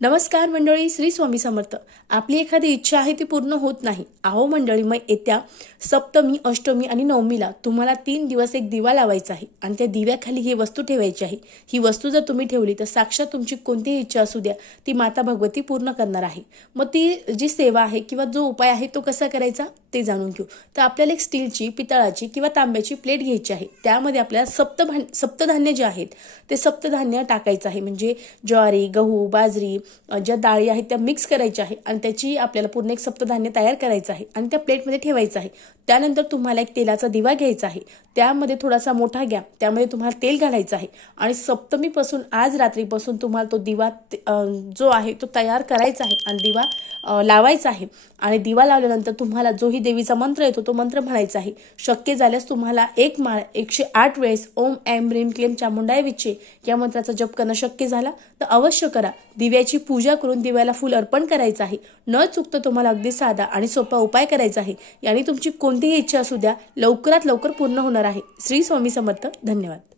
नमस्कार मंडळी, श्री स्वामी समर्थ. आपली एखादी इच्छा आहे ती पूर्ण होत नाही. अहो मंडळी, मग येत्या सप्तमी, अष्टमी आणि नवमीला तुम्हाला 3 दिवस एक दिवा लावायचा आहे आणि त्या दिव्याखाली ही वस्तू ठेवायची आहे. ही वस्तू जर तुम्ही ठेवली तर साक्षात तुमची कोणतीही इच्छा असू द्या ती माता भगवती पूर्ण करणार आहे. मग ती जी सेवा आहे किंवा जो उपाय आहे तो कसा करायचा ते जाणून घेऊ. तर आपल्याला एक स्टीलची, पितळाची किंवा तांब्याची प्लेट घ्यायची आहे. त्यामध्ये आपल्याला सप्तधान्य जे आहेत ते सप्तधान्य टाकायचं आहे. म्हणजे ज्वारी, गहू, बाजरी, ज्या डाळी आहेत त्या मिक्स करायच्या आहे आणि त्याची आपल्याला पूर्ण एक सप्तधान्य तयार करायचं आहे आणि त्या प्लेटमध्ये ठेवायचं आहे. त्यानंतर तुम्हाला एक तेलाचा दिवा घ्यायचा आहे. त्यामध्ये थोडासा मोठा घ्या, त्यामध्ये तुम्हाला तेल घालायचं आहे आणि सप्तमीपासून आज रात्रीपासून तुम्हाला तो दिवा जो आहे तो तयार करायचा आहे आणि दिवा लावायचा आहे. आणि दिवा लावल्यानंतर तुम्हाला जोही देवीचा मंत्र येतो तो मंत्र म्हणायचा आहे. शक्य झाल्यास तुम्हाला एक माळ 108 वेळेस ओम ऐं ह्रीं क्लीं चामुंडाय विचे या मंत्राचा जप करणं शक्य झाला तर अवश्य करा. दिव्याची पूजा करून दिव्याला फूल अर्पण करायचं आहे. न चुकता तुम्हाला अगदी साधा आणि सोपा उपाय करायचा आहे. याने तुमची कोणतीही इच्छा असू द्या लवकरात लवकर पूर्ण होणार आहे. श्री स्वामी समर्थ. धन्यवाद.